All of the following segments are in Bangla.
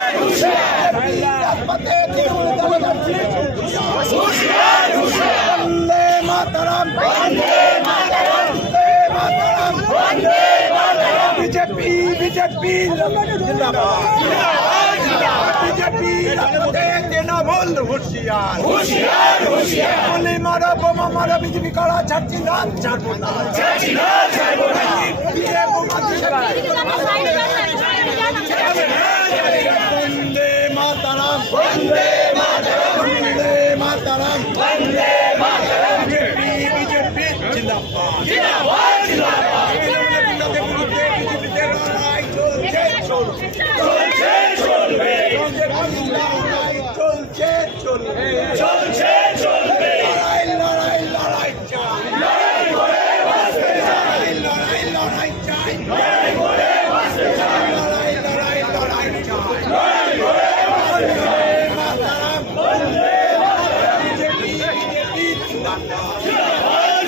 বন্দে মাতরম, বিজেপি বিজেপি জিন্দাবাদ, বিজেপি তৃণমূল হুঁশিয়ার, হুঁশিয়ার হুঁশিয়ার, গুলি মারো বোমা মারো, বিজেপি করা ছাড়ছি না, ছাড়বো না, ছাড়ছি না, ছাড়বো না। বন্দে মাতরম, বন্দে মাতরম, বন্দে মাতরম, বন্দে মাতরম, বিজেপি বিজেপি জিন্দাবাদ, জিন্দাবাদ জিন্দাবাদ। বিরুদ্ধে বিজেপিতে লড়াই চলছে, চলছে চলবে, লড়াই চলছে, চলবে, চলছে চলবে, লড়াই লড়াই লড়াই চাই, লড়াই করে বাঁচতে চাই, লড়াই লড়াই চাই, লড়াই করে বাঁচতে চাই, লড়াই লড়াই লড়াই চাই, লড়াই করে বাঁচতে চাই। মাতরম, বন্দে মাতরম, বিজেপি বিজেপি জিন্দাবাদ, জিন্দাবাদ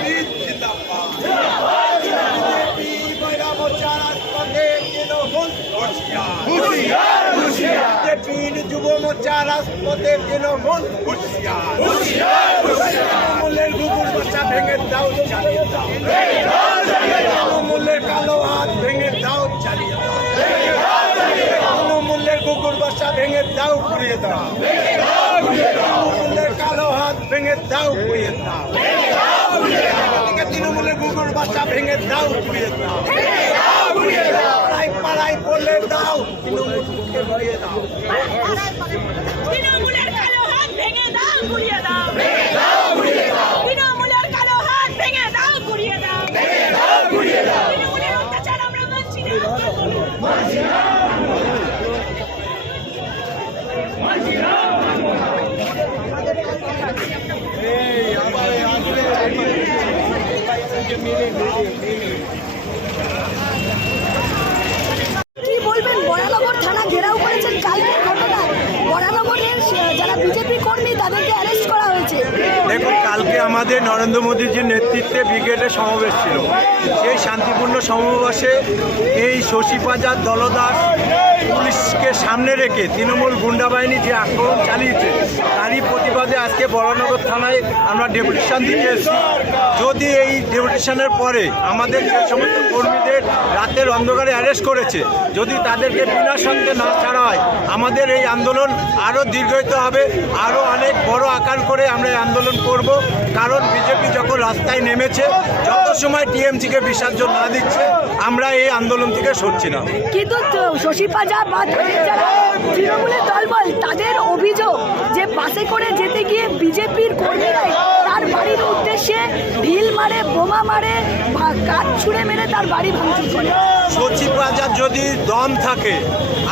বিজেপি জিন্দাবাদ, জিন্দাবাদ বিজেপি মহিলা মোর্চা রাজপথে তৃণমূল হুঁশিয়ার, হুঁশিয়ার হুঁশিয়ার, বিজেপির যুব মোর্চা রাজপথে তৃণমূল হুঁশিয়ার, হুঁশিয়ার হুঁশিয়ার, তৃণমূলের ঘুঘুর বাসা ভেঙে দাও, চালিয়ে দাও, ভেঙে দাও, চালিয়ে দাও, তৃণমূলের কালো হাত ভেঙে দাও, চালিয়ে দাও, ভেঙে দাও, চালিয়ে দাও, তৃণমূলের ঘুঘুর বাসা ভেঙে দাও, ঘুরিয়ে দাও, ভেঙে দাও, ঘুরিয়ে দাও, তৃণমূলের কালো হাত ভেঙে দাও, ঘুরিয়ে দাও, ভেঙে দাও, ঘুরিয়ে দাও, তৃণমূলের ঘুঘুর বাসা ভেঙে দাও, ঘুরিয়ে দাও, ভেঙে দাও, ঘুরিয়ে দাও, পাড়ায় পাড়ায় বলে দাও, তৃণমূলকে ঘুরিয়ে দাও, তৃণমূলের কালো হাত ভেঙে দাও, ঘুরিয়ে দাও, ভেঙে দাও, ঘুরিয়ে দাও, তৃণমূলের কালো হাত ভেঙে দাও, ঘুরিয়ে দাও, ভেঙে দাও, ঘুরিয়ে দাও। তৃণমূলের অত্যাচার আমরা মানছি না। কি বলবেন, বরানগর থানা ঘেরাও করেছেন কালকের ঘটনায় বরানগরের যারা বিজেপি কর্মী তাদেরকে অ্যারেস্ট করা হয়েছে। দেখুন, কালকে আমাদের নরেন্দ্র মোদীজির নেতৃত্বে ব্রিগেডের সমাবেশ ছিল। সেই শান্তিপূর্ণ সমাবেশে এই শশী পাজার দলদাস পুলিশকে সামনে রেখে তৃণমূল গুন্ডা বাহিনী যে আক্রমণ চালিয়েছে তারই প্রতিবাদে আজকে বরানগর থানায় আমরা ডেপুটেশন দিতে এসেছি। যদি এই ডেপুটেশনের পরে আমাদের যে সমস্ত কর্মীদের রাতের অন্ধকারে অ্যারেস্ট করেছে, যদি তাদেরকে বিনা সন্দেহে না ছাড়া হয়, আমাদের এই আন্দোলন আরও দীর্ঘায়িত হবে, আরও অনেক বড় আকার করে আমরা এই আন্দোলন করব। কারণ বিজেপি যখন রাস্তায় নেমেছে, যত সময় টিএমসিকে বিসর্জন না দিচ্ছে, আমরা এই আন্দোলন থেকে সরছি না। কিন্তু শশী পাজা বা তাদের যারা তৃণমূলের দলবল তাদের অভিযোগ যে বাসে করে যেতে গিয়ে বিজেপির কর্মীরাই তার বাড়ির উদ্দেশ্যে ঢিল মারে, বোমা মারে, কাঠ ছুঁড়ে মেরে তার বাড়ি ভাঙচুর করে। শশী পাজার যদি দম থাকে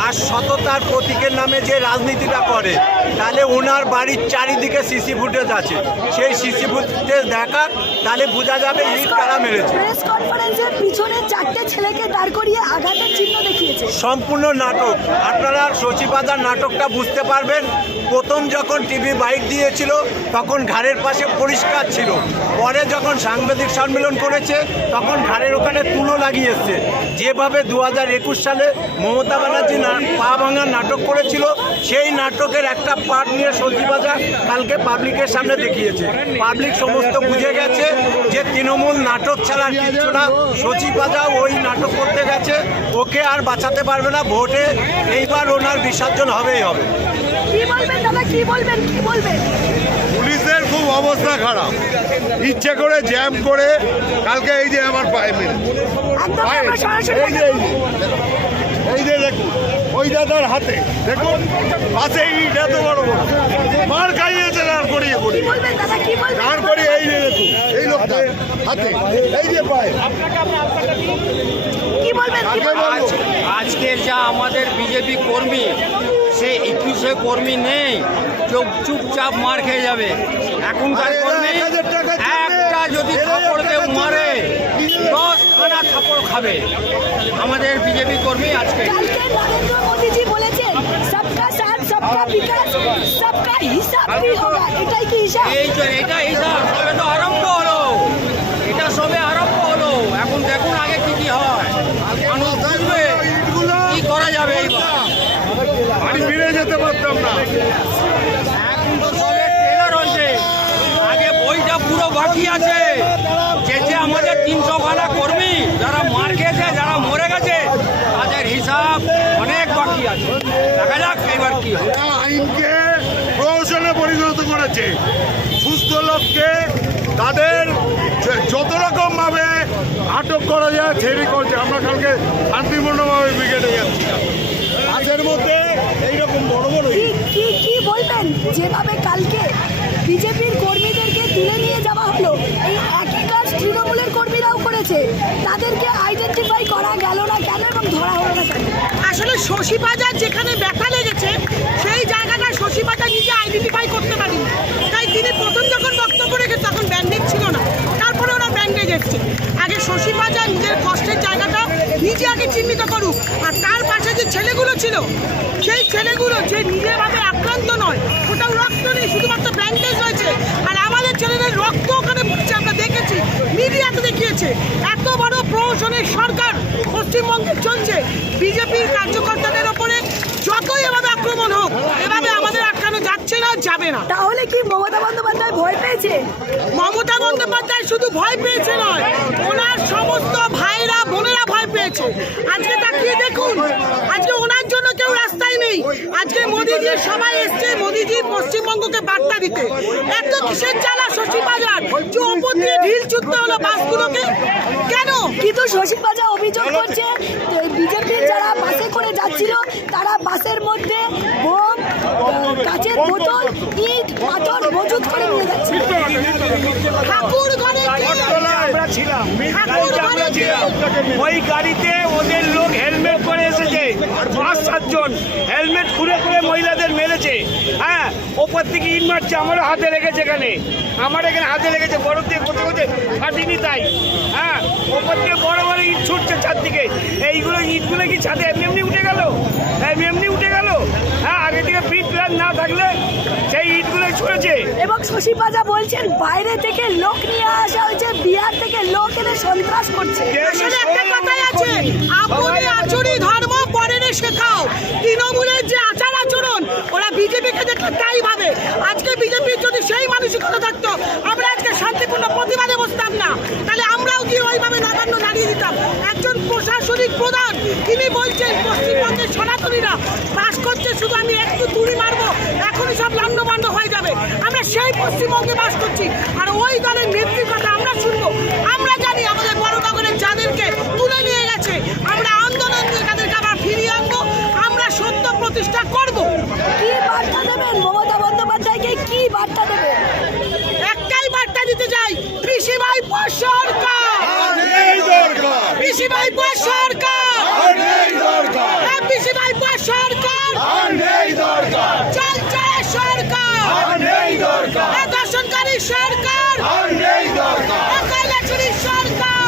আর সততার প্রতীকের নামে যে রাজনীতিটা করে, তাহলে ওনার বাড়ির চারিদিকে সিসি ফুটেজ আছে। সেই সিসি ফুটেজ দেখা তাহলে বোঝা যাবে ইট কারা মেরেছে। প্রেস কনফারেন্সের পিছনে 4টে ছেলেকে দাঁড় করিয়ে আঘাতের চিহ্ন দেখিয়েছে। সম্পূর্ণ নাটক। আপনারা শশী পাজার নাটকটা বুঝতে পারবেন। প্রথম যখন টিভি বাইট দিয়েছিল তখন ঘাড়ের পাশে পরিষ্কার ছিল, পরে যখন সাংবাদিক সম্মেলন করেছে তখন ঘাড়ের ওখানে তুলো লাগিয়েছে। যেভাবে 2021 সালে মমতা ব্যানার্জি পা ভাঙার নাটক করেছিল, সেই নাটকের একটা পার্ট নিয়ে শশী পাজা কালকে পাবলিকের সামনে দেখিয়েছে। পাবলিক সমস্ত বুঝে গেছে যে তৃণমূল নাটক ছাড়ার কিচ্ছু না। শশী পাজা ওই নাটক করতে গেছে, ওকে আর বাঁচাতে পারবে না। ভোটে এইবার ওনার বিসর্জন হবেই হবে। কি বলবেন দাদা, কি বলবেন, কি বলবেন? পুলিশের খুব অবস্থা খারাপ, ইচ্ছে করে জ্যাম করে কালকে এই যে আমার পায়ে মেরে একদম আমরা সরাসরি এই যে দেখুন ওই দাদার হাতে দেখুন পাশে ইট এত বড় বড় মার খাইয়েছে দাঁড় করিয়ে কি করিয়ে বলবেন দাদা, কি বলবেন? দাঁড় করিয়ে এই যে দেখুন এই লোকটা হাতে এই যে পায়ে কি বলবেন, কি বলবেন? আজকের যা আমাদের বিজেপি কর্মী, সে 21 কর্মী নেই, চুপচাপ মার খেয়ে যাবে। এখনকার কর্মী একটা যদি থাপড় কেউ মারে 10 খানা থাপড় খাবে। আমাদের বিজেপি কর্মী আজকে কালকে নরেন্দ্র মোদীজি বলেছেন সবকা সাথ সবকা বিকাশ সবকা হিসাব भी होगा। এটাই কি হিসাব? এটা হিসাব সবে তো আরম্ভ হলো, এটা সবে আরম্ভ হলো। এখন দেখুন আগে কি হয়, মানুষ বুঝবে কি করা যাবে এইবার। যেতে পারতাম না। এখন তো সবে ট্রেলার হয়েছে, আগে বইটা পুরো বাকি আছে। যে আমাদের 300 খানা কর্মী যারা মার খেয়েছে, যারা মরে গেছে, তাদের হিসাব অনেক বাকি আছে। দেখা যাক এবার কি হয়। ওরা আইনকে প্রহসনে পরিণত করেছে। সুস্থ লোককে তাদের যত রকম ভাবে আটক করা যায় ছেড়ে করছে। আমরা কালকে শান্তিপূর্ণভাবে ব্রিগেডে যাচ্ছিলাম, মাঝের মধ্যে এইরকম বড় বড় কি বলবেন যেভাবে কালকে বিজেপির কর্মীদেরকে তুলে নিয়ে যাওয়া হলো, এই একই কাজ তৃণমূলের কর্মীরাও করেছে, তাদেরকে আইডেন্টিফাই করা গেল না কেন এবং ধরা হলো না কেন? আসলে শশী বাজার যেখানে ব্যথা লেগেছে সেই জায়গাটা শশী বাজার নিজে আইডেন্টিফাই করতে পারেনি। তাই তিনি প্রথম যখন বক্তব্য রেখে তখন ব্যান্ডেজ ছিল না, তারপরে ওরা ব্যান্ডেজ এসছে। আগে শশী বাজার নিজের কষ্টের জায়গাটা নিজে আগে চিহ্নিত করুক, আর তার পাশে যে ছেলেগুলো ছিল সেই ছেলেগুলো যে নিজেরভাবে আক্রান্ত নয়, ওটাও রক্ত নেই, শুধুমাত্র ব্যান্ডেজ রয়েছে। আর আমাদের ছেলেদের রক্ত ওখানে মুখছে, আমরা দেখেছি, মিডিয়াতে দেখিয়েছে। এত বড় প্রহসনের সরকার পশ্চিমবঙ্গে চলছে, বিজেপির কার্যকর্তাদের ওপরে যতই এভাবে আক্রমণ হোক, এভাবে আমাদের আটকানো যাচ্ছে না, যাবে না। তাহলে কি মমতা বন্দ্যোপাধ্যায় ভয় পেয়েছে? মমতা বন্দ্যোপাধ্যায় শুধু ভয় পেয়েছে নয়, ওনার সমস্ত ভাইরা বোনেরা ভয় পেয়েছে। আজকে তাকিয়ে দেখুন, আজকে ওনার জন্য কেউ রাস্তায় নেই। আজকে মোদিজির সবাই এসছে মোদিজির পশ্চিমবঙ্গকে বার্তা দিতে। এত কিসের জ্বালা শশী বাজার যে ওপর দিয়ে ঢিল ছুটতে হলো বাসগুলোকে, কেন? কিন্তু শশী বাজার অভিযোগ করছে বিজেপির যারা বাসে করে যাচ্ছিল তারা বাসের মধ্যে বোম, কাচের বোতল, ইট, পাথর মজুত করে নিয়ে যাচ্ছে। ঠাকুর ঘরে আমরা ছিলাম, ওই গাড়িতে ওদের লোক হেলমেট করে এসেছে, 5-7 হেলমেট খুলে খুলে মহিলাদের মেরেছে। হ্যাঁ, ওপর থেকে ইট মারছে, আমারও হাতে লেগেছে, আমার এখানে হাতে লেগেছে, বরফ দিয়ে করতে করতে ফাটিনি তাই। হ্যাঁ, ওপর থেকে বড় বড় ইট ছুটছে ছাদ থেকে। এইগুলো ইটগুলো কি ছাদে এমনি উঠে গেল? এমনি উঠে গেল? হ্যাঁ, আগে থেকে পিট প্ল্যান না থাকলে সেই ইটগুলোই ছুঁড়েছে। এবং শশী বাজা বলছেন বাইরে থেকে লোক নিয়ে আসা হয়েছে, বিহার থেকে লোক এনে সন্ত্রাস করছে। আসলে একটা কথাই আছে, আপনি আচরি ধর্ম পরের শেখাও। তৃণমূলের যে আচার আচরণ, ওরা বিজেপিকে দেখলে তাই ভাবে। আজকে বিজেপির যদি সেই মানসিকতা থাকতো, আমরা আজকে শান্তিপূর্ণ প্রতিবাদে বসতাম না, তাহলে আমরাও কি ওইভাবে নবান্ন দাঁড়িয়ে দিতাম। একজন প্রশাসনিক প্রধান তিনি বলছেন পশ্চিমবঙ্গের সনাতনীরা বাস করছে, শুধু আমি একটু তুড়ি মারবো এখনই সব লণ্ডভণ্ড হয়ে যাবে। আমরা সেই পশ্চিমবঙ্গে বাস করছি, আর ওই দলের নেত্রীর কথা আমরা শুনবো। আমরা জানি আমাদের বড়নগরের যাদেরকে তুলে নিয়ে গেছে, আমরা আন্দোলন নিয়ে তাদেরকে আবার ফিরিয়ে আনবো, আমরা সত্য প্রতিষ্ঠা করব। কি বার্তা দেবেন মমতা বন্দ্যোপাধ্যায়কে? কি বার্তা দেবেন? একটাই বার্তা দিতে চাই, কৃষি ভাইপো সরকার, কৃষি ভাইপো সরকার, কৃষি ভাইপো সরকার, জল চড়া সরকার, দর্শনকারী সরকার, কয়লাচুরি সরকার।